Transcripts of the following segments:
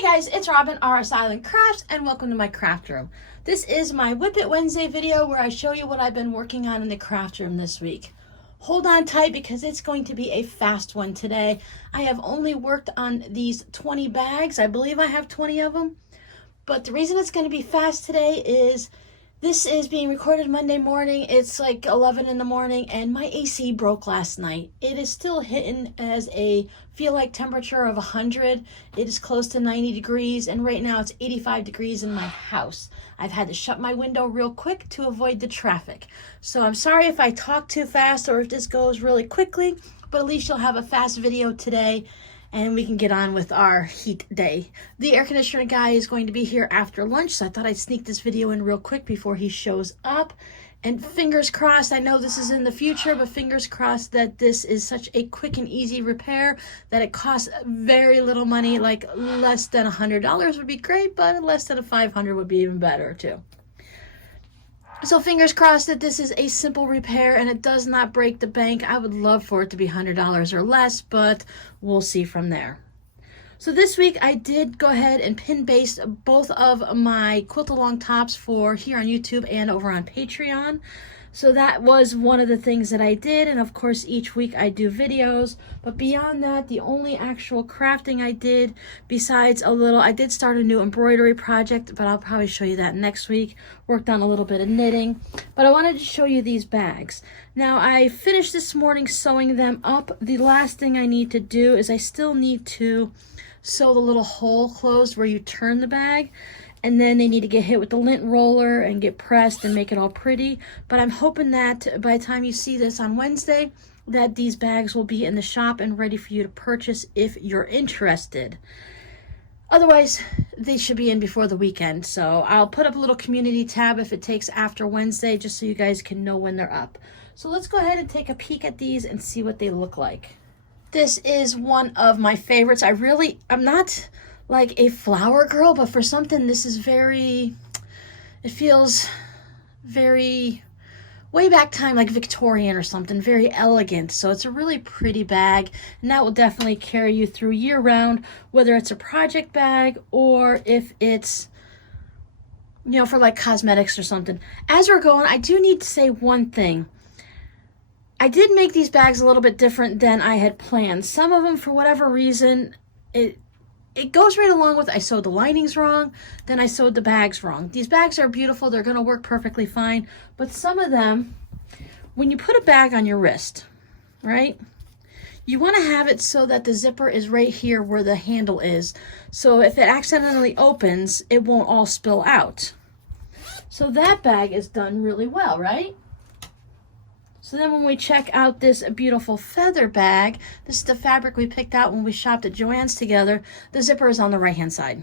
Hey guys, it's Robin, RsIslandCrafts, and welcome to my craft room. This is my Whip It Wednesday video where I show you what I've been working on in the craft room this week. Hold on tight because it's going to be a fast one today. I have only worked on these 20 bags. I believe I have 20 of them. But the reason it's going to be fast today is this is being recorded Monday morning. It's like 11 in the morning and my AC broke last night. It is still hitting as a feel like temperature of 100. It is close to 90 degrees and right now it's 85 degrees in my house. I've had to shut my window real quick to avoid the traffic. So I'm sorry if I talk too fast or if this goes really quickly, but at least you'll have a fast video today and we can get on with our heat day. The air conditioner guy is going to be here after lunch, so I thought I'd sneak this video in real quick before he shows up. And fingers crossed, I know this is in the future, but fingers crossed that this is such a quick and easy repair that it costs very little money, like less than $100 would be great, but less than $500 would be even better too. So fingers crossed that this is a simple repair and it does not break the bank. I would love for it to be $100 or less, but we'll see from there. So this week I did go ahead and pin baste both of my quilt along tops for here on YouTube and over on Patreon. So that was one of the things that I did, and of course each week I do videos, but beyond that the only actual crafting I did besides I did start a new embroidery project, but I'll probably show you that next week. Worked on a little bit of knitting, but I wanted to show you these bags. Now I finished this morning sewing them up. The last thing I need to do is I still need to sew the little hole closed where you turn the bag. And then they need to get hit with the lint roller and get pressed and make it all pretty. But I'm hoping that by the time you see this on Wednesday, that these bags will be in the shop and ready for you to purchase if you're interested. Otherwise, they should be in before the weekend. So I'll put up a little community tab if it takes after Wednesday, just so you guys can know when they're up. So let's go ahead and take a peek at these and see what they look like. This is one of my favorites. I'm not like a flower girl, but for something this is it feels very way back time, like Victorian or something, very elegant. So it's a really pretty bag, and that will definitely carry you through year round, whether it's a project bag or if it's, you know, for like cosmetics or something. As we're going, I do need to say one thing. I did make these bags a little bit different than I had planned. Some of them, for whatever reason, it goes right along with I sewed the linings wrong, then I sewed the bags wrong. These bags are beautiful, they're gonna work perfectly fine, but some of them, when you put a bag on your wrist, right, you wanna have it so that the zipper is right here where the handle is. So if it accidentally opens, it won't all spill out. So that bag is done really well, right? So then when we check out this beautiful feather bag, this is the fabric we picked out when we shopped at Joann's together, the zipper is on the right-hand side.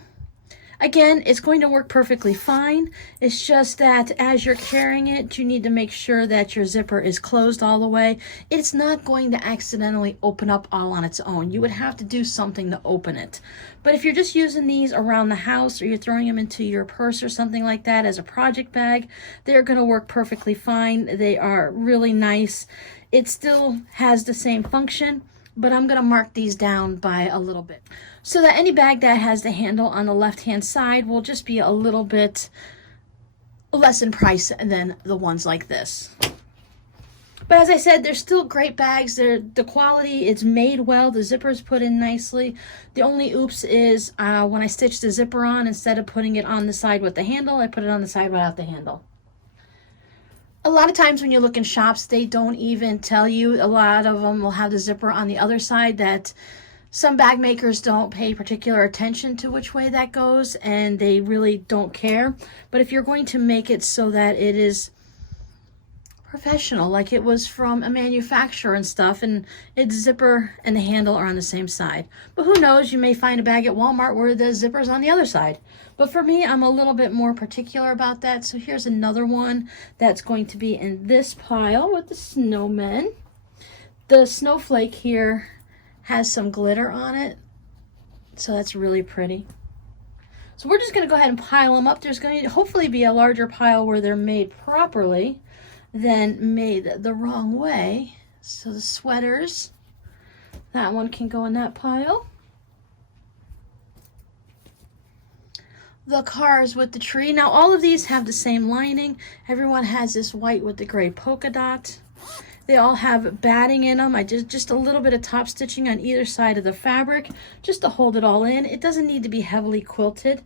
Again, it's going to work perfectly fine. It's just that as you're carrying it, you need to make sure that your zipper is closed all the way. It's not going to accidentally open up all on its own. You would have to do something to open it. But if you're just using these around the house or you're throwing them into your purse or something like that as a project bag, they're going to work perfectly fine. They are really nice. It still has the same function, but I'm going to mark these down by a little bit, so that any bag that has the handle on the left-hand side will just be a little bit less in price than the ones like this. But as I said, they're still great bags. The quality is made well. The zipper's put in nicely. The only oops is when I stitch the zipper on, instead of putting it on the side with the handle, I put it on the side without the handle. A lot of times when you look in shops, they don't even tell you. A lot of them will have the zipper on the other side. That some bag makers don't pay particular attention to which way that goes, and they really don't care. But if you're going to make it so that it is professional, like it was from a manufacturer and stuff, and its zipper and the handle are on the same side. But who knows, you may find a bag at Walmart where the zipper's on the other side. But for me, I'm a little bit more particular about that. So here's another one that's going to be in this pile with the snowmen. The snowflake here has some glitter on it, so that's really pretty. So we're just going to go ahead and pile them up. There's going to hopefully be a larger pile where they're made properly than made the wrong way. So the sweaters, that one can go in that pile. the cars with the tree. Now all of these have the same lining. Everyone has this white with the gray polka dot. They all have batting in them. I just a little bit of top stitching on either side of the fabric just to hold it all in. It doesn't need to be heavily quilted.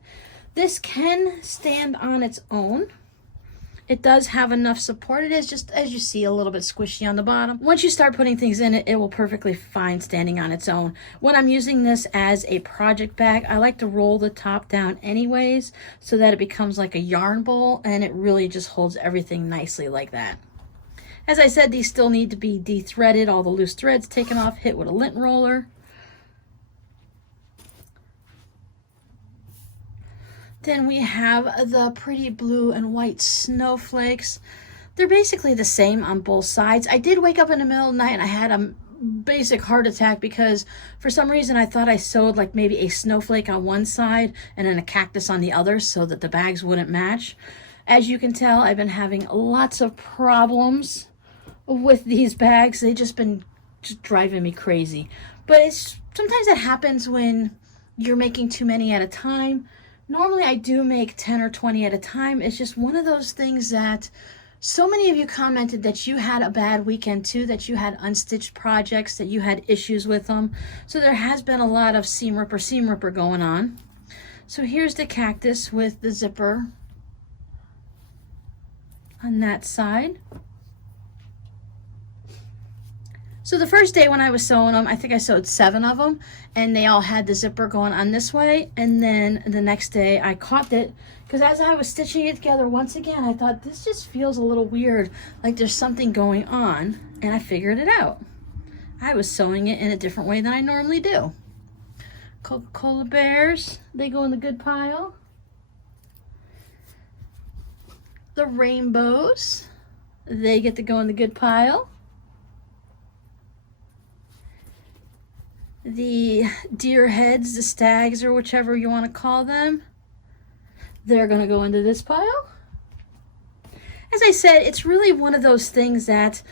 This can stand on its own. It does have enough support. It is just, as you see, a little bit squishy on the bottom. Once you start putting things in it, it will perfectly fine standing on its own. When I'm using this as a project bag, I like to roll the top down anyways so that it becomes like a yarn bowl, and it really just holds everything nicely like that. As I said, these still need to be de-threaded, all the loose threads taken off, hit with a lint roller. Then we have the pretty blue and white snowflakes. They're basically the same on both sides. I did wake up in the middle of the night and I had a basic heart attack because for some reason I thought I sewed like maybe a snowflake on one side and then a cactus on the other so that the bags wouldn't match. As you can tell, I've been having lots of problems with these bags. They've just been driving me crazy. But sometimes it happens when you're making too many at a time. Normally I do make 10 or 20 at a time. It's just one of those things that so many of you commented that you had a bad weekend too, that you had unstitched projects, that you had issues with them. So there has been a lot of seam ripper going on. So here's the cactus with the zipper on that side. So the first day when I was sewing them, I think I sewed 7 of them, and they all had the zipper going on this way. And then the next day I caught it, because as I was stitching it together once again, I thought this just feels a little weird, like there's something going on, and I figured it out. I was sewing it in a different way than I normally do. Coca-Cola bears, they go in the good pile. The rainbows, they get to go in the good pile. The deer heads, the stags, or whichever you want to call them, they're going to go into this pile. As I said, it's really one of those things that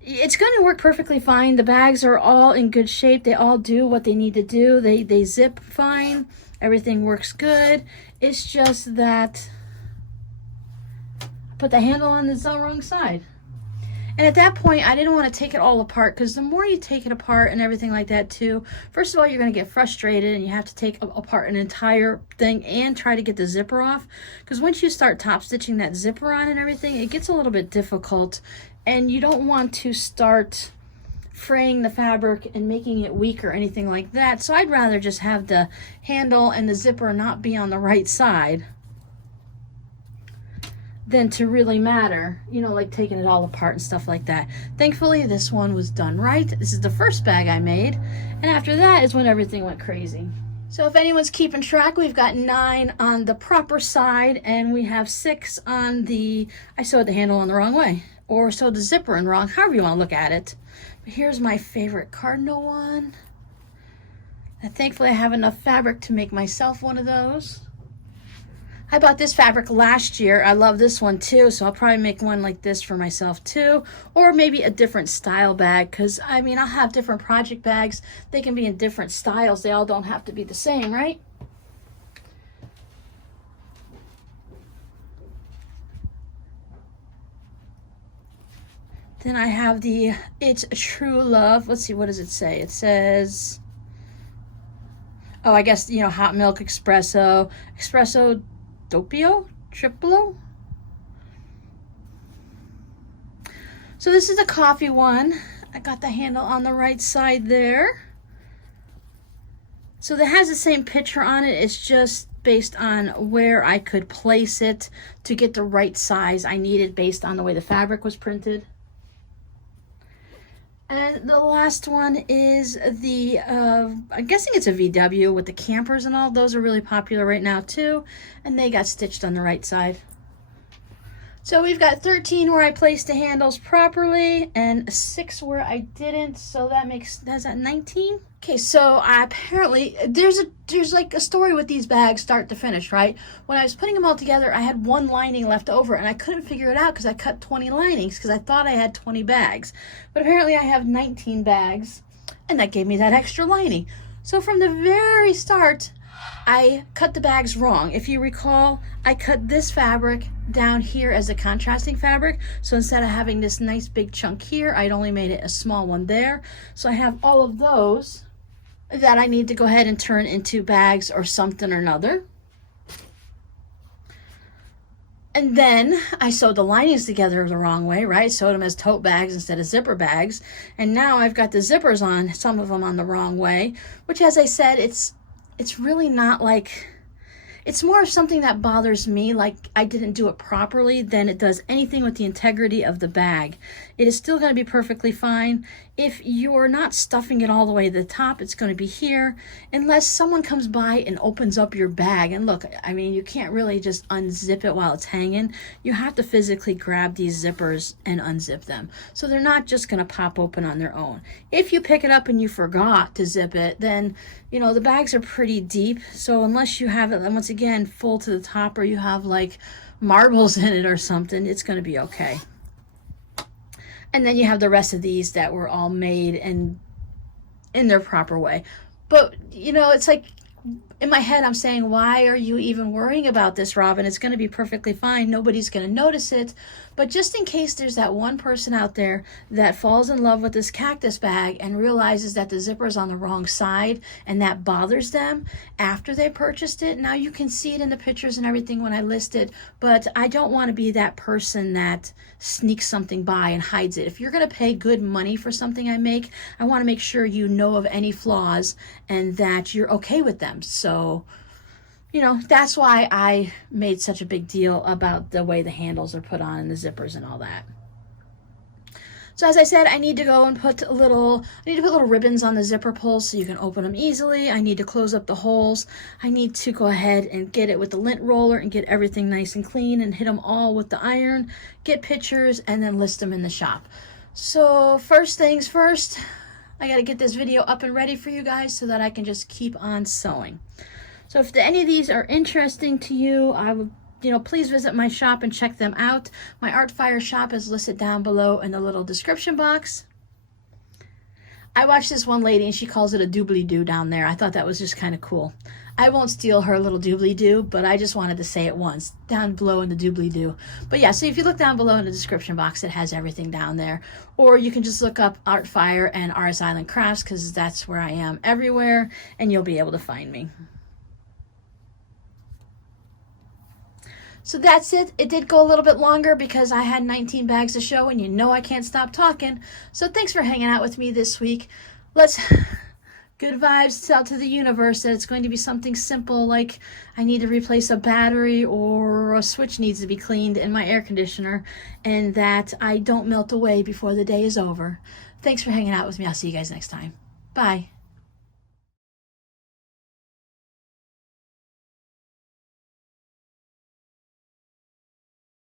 it's going to work perfectly fine. The bags are all in good shape. They all do what they need to do. They zip fine. Everything works good. It's just that I put the handle on the wrong side. And at that point, I didn't want to take it all apart, because the more you take it apart and everything like that too, first of all, you're going to get frustrated and you have to take apart an entire thing and try to get the zipper off. Because once you start top stitching that zipper on and everything, it gets a little bit difficult, and you don't want to start fraying the fabric and making it weak or anything like that. So I'd rather just have the handle and the zipper not be on the right side than to really matter, you know, like taking it all apart and stuff like that. Thankfully, this one was done right. This is the first bag I made, and after that is when everything went crazy. So if anyone's keeping track, we've got 9 on the proper side, and we have 6 on the, I sewed the handle on the wrong way, or sewed the zipper in wrong, however you want to look at it. But here's my favorite cardinal one. And thankfully, I have enough fabric to make myself one of those. I bought this fabric last year. I love this one too, so I'll probably make one like this for myself too, or maybe a different style bag, because I mean, I'll have different project bags. They can be in different styles. They all don't have to be the same, right? Then I have the It's True Love. Let's see, what does it say? It says, oh, I guess, you know, hot milk espresso, doppio, triplo. So this is a coffee one. I got the handle on the right side there. So that has the same picture on it. It's just based on where I could place it to get the right size I needed based on the way the fabric was printed. And the last one is the, I'm guessing it's a VW with the campers and all. Those are really popular right now too. And they got stitched on the right side. So we've got 13 where I placed the handles properly and 6 where I didn't. So that's at 19. Okay, so apparently there's like a story with these bags start to finish, right? When I was putting them all together, I had 1 lining left over and I couldn't figure it out because I cut 20 linings because I thought I had 20 bags. But apparently I have 19 bags, and that gave me that extra lining. So from the very start, I cut the bags wrong. If you recall, I cut this fabric down here as a contrasting fabric. So instead of having this nice big chunk here, I'd only made it a small one there. So I have all of those that I need to go ahead and turn into bags or something or another. And then I sewed the linings together the wrong way, right? Sewed them as tote bags instead of zipper bags. And now I've got the zippers on, some of them on the wrong way, which, as I said, it's really not like, it's more of something that bothers me, like I didn't do it properly, than it does anything with the integrity of the bag. It is still going to be perfectly fine. If you're not stuffing it all the way to the top, it's going to be here, unless someone comes by and opens up your bag. And look, I mean, you can't really just unzip it while it's hanging. You have to physically grab these zippers and unzip them. So they're not just going to pop open on their own. If you pick it up and you forgot to zip it, then, you know, the bags are pretty deep. So unless you have it, once again, full to the top, or you have like marbles in it or something, it's going to be okay. And then you have the rest of these that were all made and in their proper way. But, you know, it's like, in my head, I'm saying, why are you even worrying about this, Robin? It's going to be perfectly fine. Nobody's going to notice it. But just in case there's that one person out there that falls in love with this cactus bag and realizes that the zipper is on the wrong side and that bothers them after they purchased it. Now you can see it in the pictures and everything when I list it, but I don't want to be that person that sneaks something by and hides it. If you're going to pay good money for something I make, I want to make sure you know of any flaws and that you're okay with them. So, you know, that's why I made such a big deal about the way the handles are put on and the zippers and all that. So as I said, I need to go and put little ribbons on the zipper pulls so you can open them easily. I need to close up the holes. I need to go ahead and get it with the lint roller and get everything nice and clean and hit them all with the iron, get pictures, and then list them in the shop. So first things first, I got to get this video up and ready for you guys so that I can just keep on sewing. So if any of these are interesting to you, I would, please visit my shop and check them out. My Artfire shop is listed down below in the little description box. I watched this one lady and she calls it a doobly-doo down there. I thought that was just kind of cool. I won't steal her little doobly-doo, but I just wanted to say it once, down below in the doobly-doo. But yeah, so if you look down below in the description box, it has everything down there. Or you can just look up Artfire and RsIslandCrafts, because that's where I am everywhere, and you'll be able to find me. So that's it. It did go a little bit longer because I had 19 bags to show, and you know I can't stop talking. So thanks for hanging out with me this week. Good vibes out to the universe that it's going to be something simple, like I need to replace a battery or a switch needs to be cleaned in my air conditioner, and that I don't melt away before the day is over. Thanks for hanging out with me. I'll see you guys next time. Bye.